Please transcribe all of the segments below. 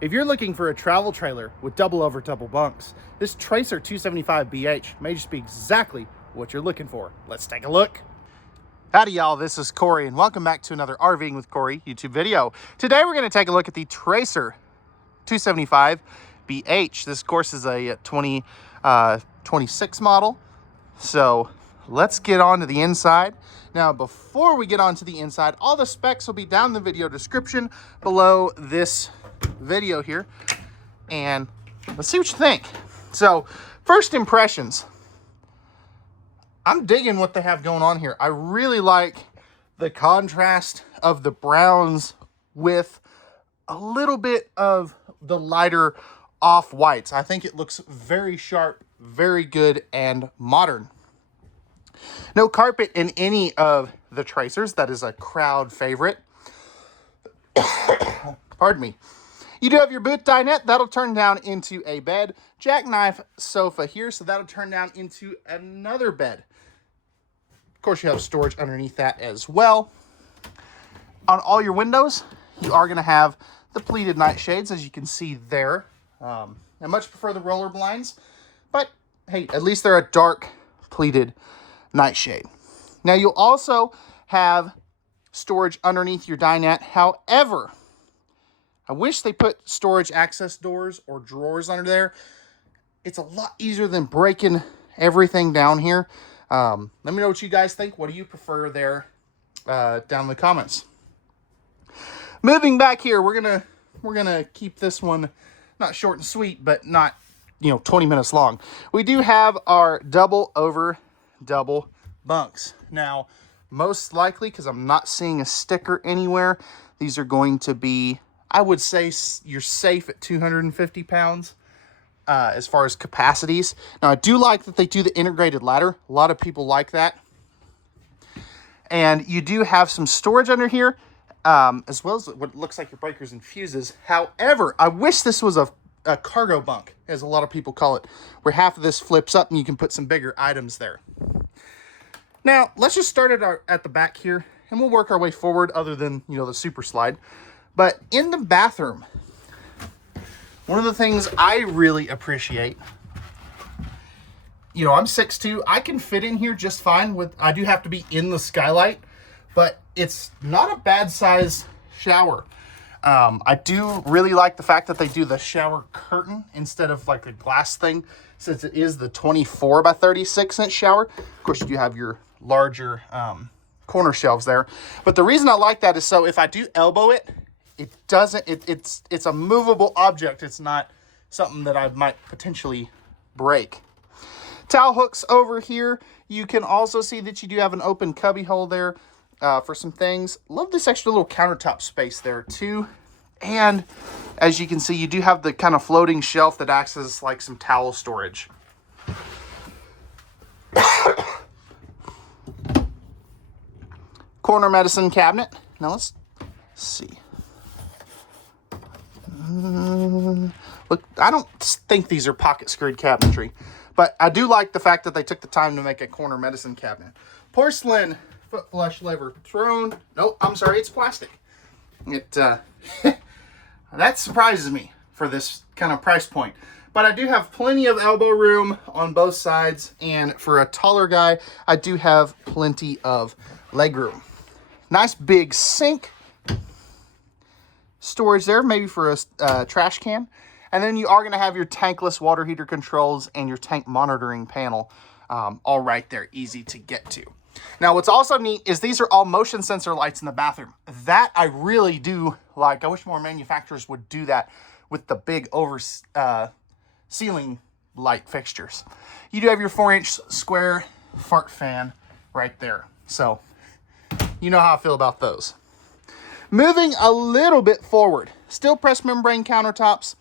If you're looking for a travel trailer with double over double bunks, this Tracer 275BH may just be exactly what you're looking for. Let's take a look. Howdy y'all, this is Corey and welcome back to another RVing with Corey YouTube video. Today we're going to take a look at the Tracer 275BH. This of course is a 2026 model. So let's get on to the inside. Now before we get on to the inside, all the specs will be down in the video description below this video here, and let's see what you think. So first impressions, I'm digging what they have going on here. I really like the contrast of the browns with a little bit of the lighter off-whites. I think it looks very sharp, very good, and modern. No carpet in any of the Tracers. That is a crowd favorite. Pardon me. You do have your boot dinette. That'll turn down into a bed. Jackknife sofa here, so that'll turn down into another bed. Of course, you have storage underneath that as well. On all your windows, you are going to have the pleated nightshades, as you can see there. I much prefer the roller blinds, but hey, at least they're a dark pleated nightshade. Now, you'll also have storage underneath your dinette. However, I wish they put storage access doors or drawers under there. It's a lot easier than breaking everything down here. Let me know what you guys think. What do you prefer there down in the comments? Moving back here, we're gonna keep this one not short and sweet, but not 20 minutes long. We do have our double over double bunks. Now, most likely, because I'm not seeing a sticker anywhere, these are going to be, I would say you're safe at 250 pounds as far as capacities. Now, I do like that they do the integrated ladder. A lot of people like that. And you do have some storage under here, as well as what looks like your breakers and fuses. However, I wish this was a cargo bunk, as a lot of people call it, where half of this flips up and you can put some bigger items there. Now, let's just start at the back here, and we'll work our way forward other than, the super slide. But in the bathroom, one of the things I really appreciate, I'm 6'2", I can fit in here just fine. I do have to be in the skylight, but it's not a bad size shower. I do really like the fact that they do the shower curtain instead of like a glass thing, since it is the 24 by 36 inch shower. Of course, you do have your larger corner shelves there. But the reason I like that is so if I do elbow it, it doesn't, it's a movable object. It's not something that I might potentially break. Towel hooks over here. You can also see that you do have an open cubby hole there for some things. Love this extra little countertop space there too. And as you can see, you do have the kind of floating shelf that acts as like some towel storage. Corner medicine cabinet. Now let's see. Look, I don't think these are pocket screwed cabinetry, but I do like the fact that they took the time to make a corner medicine cabinet. Porcelain foot flush lever throne. Nope, I'm sorry, it's plastic. It that surprises me for this kind of price point. But I do have plenty of elbow room on both sides, and for a taller guy, I do have plenty of leg room. Nice big sink. Storage there, maybe for a trash can. And then you are going to have your tankless water heater controls and your tank monitoring panel all right there, easy to get to. Now, what's also neat is these are all motion sensor lights in the bathroom. That I really do like. I wish more manufacturers would do that with the big ceiling light fixtures. You do have your 4-inch square fart fan right there. So, you know how I feel about those. Moving a little bit forward, steel press membrane countertops.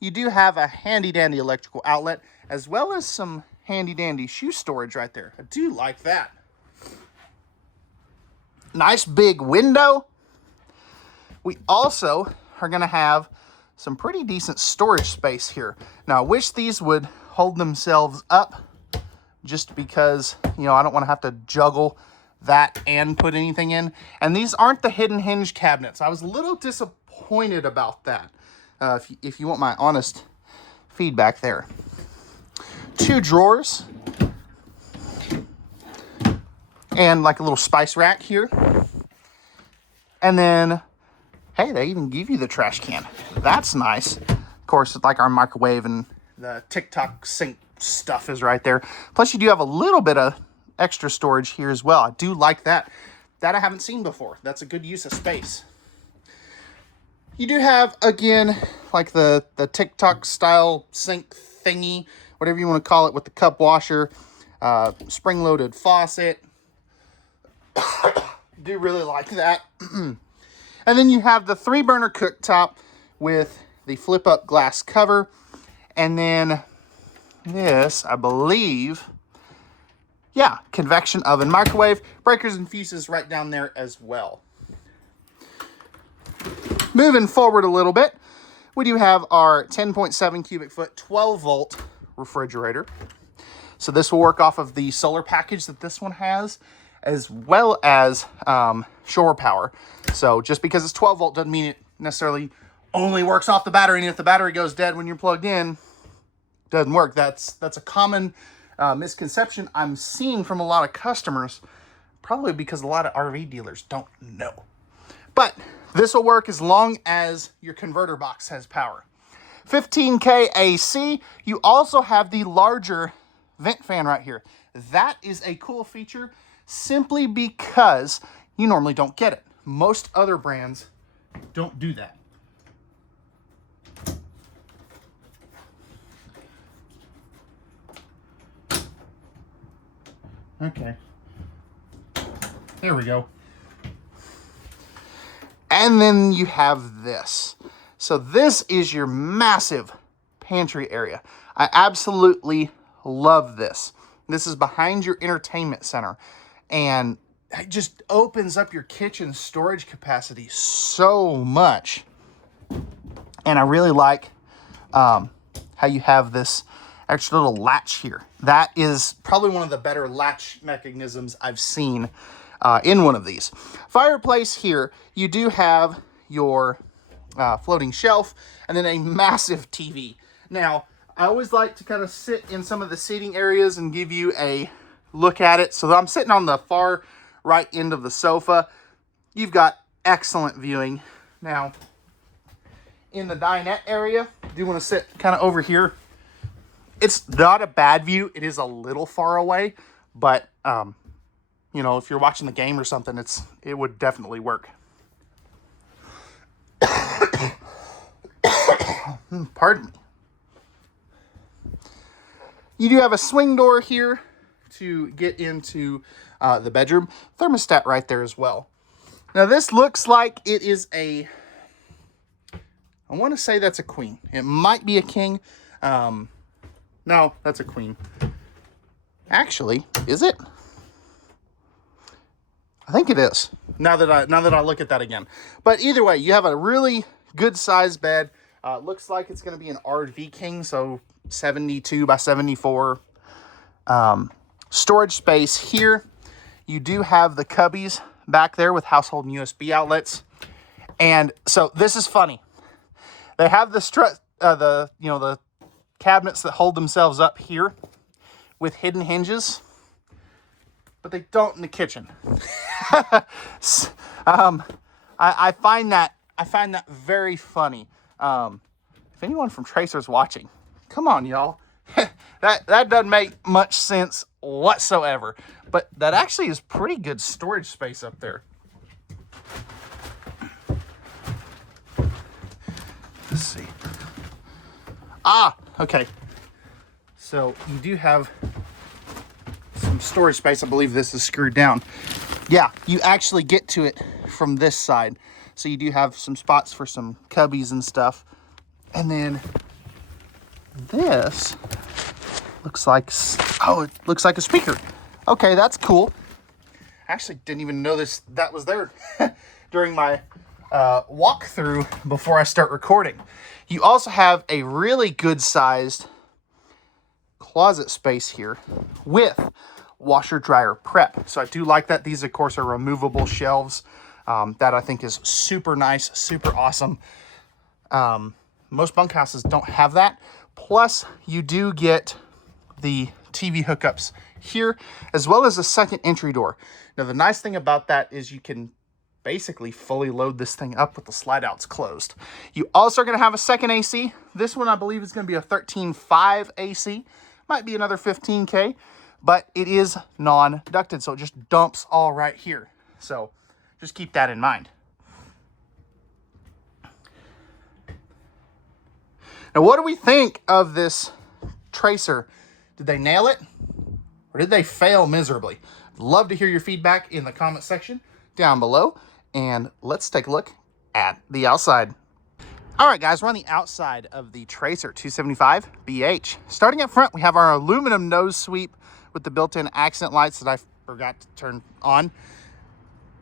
You do have a handy dandy electrical outlet, as well as some handy dandy shoe storage right there. I do like that. Nice big window. We also are going to have some pretty decent storage space here. Now, I wish these would hold themselves up just because, I don't want to have to juggle that and put anything in. And these aren't the hidden hinge cabinets. I was a little disappointed about that. if you want my honest feedback there. 2 drawers. And like a little spice rack here. And then, hey, they even give you the trash can. That's nice. Of course, like our microwave and the TikTok sink stuff is right there. Plus, you do have a little bit of extra storage here as well. I do like that. That I haven't seen before. That's a good use of space. You do have, again, like the TikTok style sink thingy, whatever you want to call it, with the cup washer, spring-loaded faucet. Do really like that. And then you have the 3-burner cooktop with the flip-up glass cover. And then this, I believe, yeah, convection oven microwave. Breakers and fuses right down there as well. Moving forward a little bit, we do have our 10.7 cubic foot, 12 volt refrigerator. So this will work off of the solar package that this one has, as well as shore power. So just because it's 12 volt doesn't mean it necessarily only works off the battery. And if the battery goes dead when you're plugged in, it doesn't work. That's a common misconception I'm seeing from a lot of customers, probably because a lot of RV dealers don't know. But this will work as long as your converter box has power. 15K AC. You also have the larger vent fan right here. That is a cool feature simply because you normally don't get it. Most other brands don't do that. Okay. There we go. And then you have this. So this is your massive pantry area. I absolutely love this. This is behind your entertainment center. And it just opens up your kitchen storage capacity so much. And I really like how you have this extra little latch here. That is probably one of the better latch mechanisms I've seen in one of these. Fireplace here, you do have your floating shelf and then a massive TV. Now, I always like to kind of sit in some of the seating areas and give you a look at it. So I'm sitting on the far right end of the sofa. You've got excellent viewing. Now, in the dinette area, I do want to sit kind of over here. It's not a bad view. It is a little far away, but you know, if you're watching the game or something, it would definitely work. Pardon me. You do have a swing door here to get into the bedroom. Thermostat right there as well. Now this looks like it is I want to say that's a queen. It might be a king. No, that's a queen. Actually, is it? I think it is. Now that I look at that again. But either way, you have a really good sized bed. Looks like it's going to be an RV king, so 72 by 74. Storage space here. You do have the cubbies back there with household and USB outlets. And so this is funny. They have the the cabinets that hold themselves up here with hidden hinges, but they don't in the kitchen. I find that very funny. If anyone from Tracer's watching, come on, y'all. that doesn't make much sense whatsoever. But that actually is pretty good storage space up there. Let's see. Okay. So you do have some storage space. I believe this is screwed down. Yeah, you actually get to it from this side. So you do have some spots for some cubbies and stuff. And then this looks like, it looks like a speaker. Okay, that's cool. I actually didn't even know that was there during my walkthrough before I start recording. You also have a really good sized closet space here with washer dryer prep. So I do like that. These of course are removable shelves. That I think is super nice, super awesome. Most bunkhouses don't have that. Plus, you do get the TV hookups here, as well as a second entry door. Now, the nice thing about that is you can basically fully load this thing up with the slide outs closed. You also are going to have a second AC. This one, I believe, is going to be a 13.5 AC. Might be another 15K, but it is non-ducted, so it just dumps all right here. So just keep that in mind. Now, what do we think of this tracer? Did they nail it, or did they fail miserably? Love to hear your feedback in the comment section down below, and let's take a look at the outside. All right, guys, we're on the outside of the Tracer 275 BH. Starting up front, we have our aluminum nose sweep with the built-in accent lights that I forgot to turn on.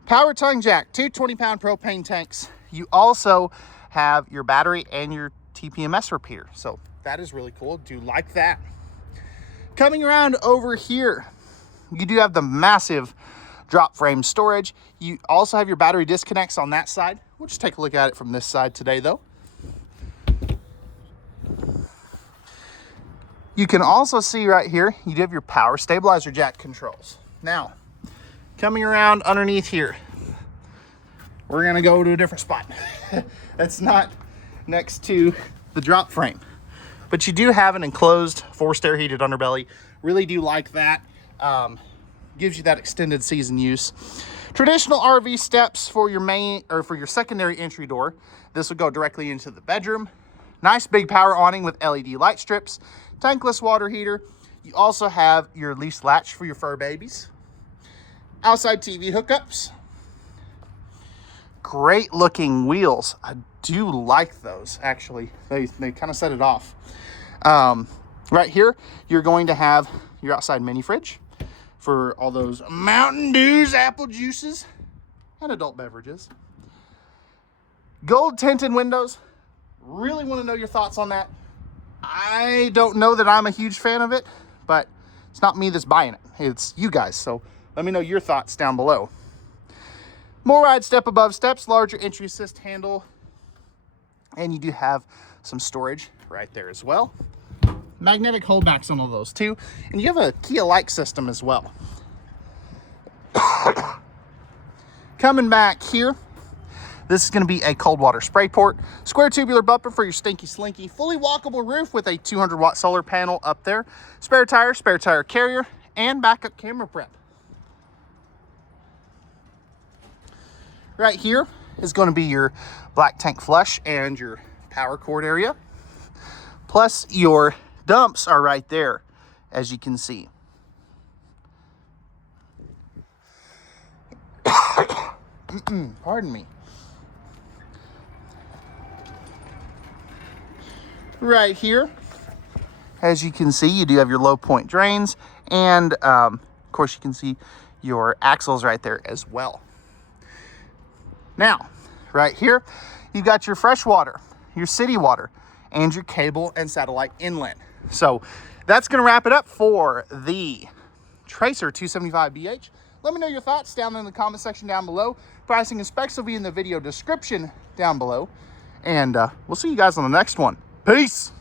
Power tongue jack, two 20-pound propane tanks. You also have your battery and your TPMS repeater, so that is really cool. Do like that. Coming around over here, you do have the massive drop frame storage. You also have your battery disconnects on that side. We'll just take a look at it from this side today, though. You can also see right here, you do have your power stabilizer jack controls. Now, coming around underneath here, we're gonna go to a different spot. That's not next to the drop frame, but you do have an enclosed forced air heated underbelly. Really do like that. Gives you that extended season use. Traditional RV steps for your main, or for your secondary entry door. This will go directly into the bedroom. Nice big power awning with LED light strips. Tankless water heater. You also have your lease latch for your fur babies. Outside TV hookups. Great looking wheels. I do like those, actually. They kind of set it off. Right here, you're going to have your outside mini fridge for all those Mountain Dews, apple juices, and adult beverages. Gold tinted windows. Really want to know your thoughts on that. I don't know that I'm a huge fan of it, but it's not me that's buying it. It's you guys, so let me know your thoughts down below. More ride step above steps, larger entry assist handle, and you do have some storage right there as well. Magnetic holdbacks on all those too, and you have a Kia-like system as well. Coming back here, this is going to be a cold water spray port, square tubular bumper for your stinky slinky, fully walkable roof with a 200-watt solar panel up there, spare tire carrier, and backup camera prep. Right here is going to be your black tank flush and your power cord area. Plus your dumps are right there, as you can see. Pardon me. Right here, as you can see, you do have your low point drains, and of course you can see your axles right there as well. Now, right here, you've got your fresh water, your city water, and your cable and satellite inlet. So that's going to wrap it up for the Tracer 275 BH. Let me know your thoughts down in the comment section down below. Pricing and specs will be in the video description down below. And we'll see you guys on the next one. Peace!